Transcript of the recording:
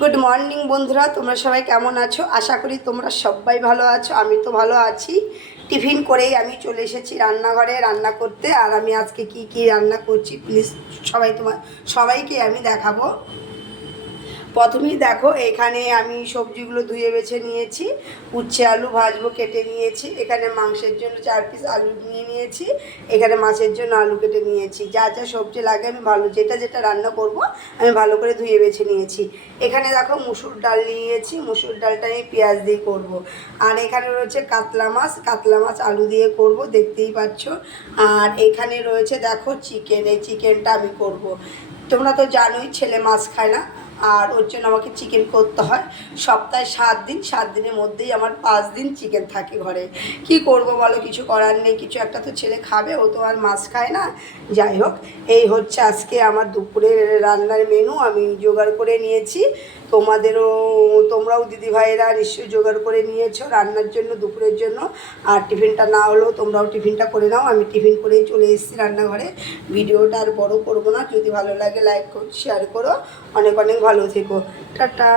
Good morning বন্ধুরা, তোমরা সবাই কেমন আছো? আশা করি তোমরা সবাই ভালো আছো। আমি তো ভালো আছি। টিফিন করেই আমি চলে এসেছি রান্নাঘরে রান্না করতে। আর আমি আজকে কি কি রান্না করছি প্লিজ সবাইকে আমি দেখাবো। প্রথমেই দেখো, এখানে আমি সবজিগুলো ধুয়ে বেছে নিয়েছি। উচ্ছে আলু ভাজবো, কেটে নিয়েছি। এখানে মাংসের জন্য 4 পিস আলু নিয়ে নিয়েছি। এখানে মাছের জন্য আলু কেটে নিয়েছি। যা যা সবজি লাগে আমি যেটা যেটা রান্না করব আমি ভালো করে ধুয়ে বেছে নিয়েছি। এখানে দেখো মুসুর ডাল নিয়েছি। মুসুর ডালটা আমি পেঁয়াজ দিয়ে করব। আর এখানে রয়েছে কাতলা মাছ আলু দিয়ে করব, দেখতেই পাচ্ছ। আর এখানে রয়েছে দেখো চিকেন। এই চিকেনটা আমি করব। তোমরা তো জানোই ছেলে মাছ খায় না, আর ওর জন্য আমাকে চিকেন করতে হয়। সপ্তাহে 7 দিন, 7 দিনের মধ্যেই আমার 5 দিন চিকেন থাকে ঘরে। কি করব বলো, কিছু করার নেই। কিছু একটা তো ছেলে খাবে, ও তো আর মাছ খায় না। যাই হোক, এই হচ্ছে আজকে আমার দুপুরের রান্নার মেনু। আমি জোগাড় করে নিয়েছি। তোমরাও দিদিভাইয়েরা নিশ্চয়ই জোগাড় করে নিয়েছো রান্নার জন্য, দুপুরের জন্য। আর টিফিনটা না হলেও তোমরাও টিফিনটা করে নাও। আমি টিফিন করেই চলে এসেছি রান্নাঘরে। ভিডিওটা আর বড় করবো না। যদি ভালো লাগে লাইক করো, শেয়ার করো। অনেক অনেক ভালো থেকো। টাটা।